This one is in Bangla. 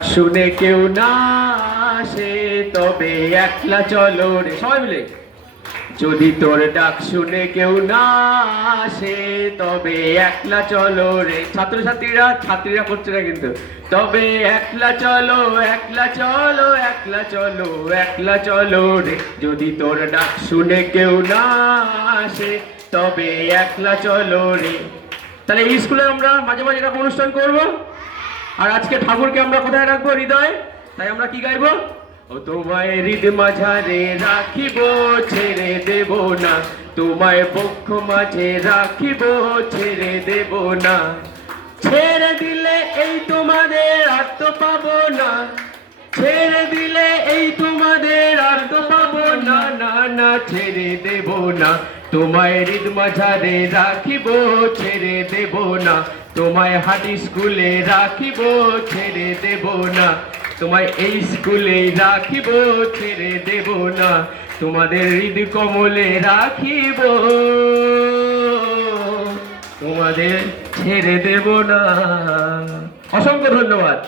শুনে কেউ না আসে তবে একলা চলো রে, সবাই মিলে। যদি তোর ডাক শুনে কেউ না আসে তবে একলা চলো রে। ছাত্রীরা করছে না কিন্তু। তবে একলা চলো, একলা চলো, একলা চলো, একলা চলো রে। যদি তোর ডাক শুনে কেউ না আসে তবে একলা চলো রে। তাহলে এই স্কুলে আমরা মাঝে মাঝে এরকম অনুষ্ঠান করবো। আর আজকে ঠাকুরকে আমরা কোথায় রাখবো? হৃদয়ে। তাই আমরা কি গাইবো? ও তোমায় হৃদ মাঝারে রাখিব, ছেড়ে দেব না। তোমায় বক্ষ মাঝে রাখিব, ছেড়ে দেব না। ছেড়ে দিলে এই তোমাদের আর তো পাবো না। ছেড়ে দিলে এই তোমাদের আর তো পাবো না। না না, ছেড়ে দেব না। তোমায় হৃদ মাঝারে রাখিব, ছেড়ে দেব না। তোমায় হাটি স্কুলে রাখিব, ছেড়ে দেব না। তোমায় এই স্কুলে রাখিব, ছেড়ে দেব না। তোমাদের হৃদ কমলে রাখিব, তোমাদের ছেড়ে দেব না। অসংখ্য ধন্যবাদ।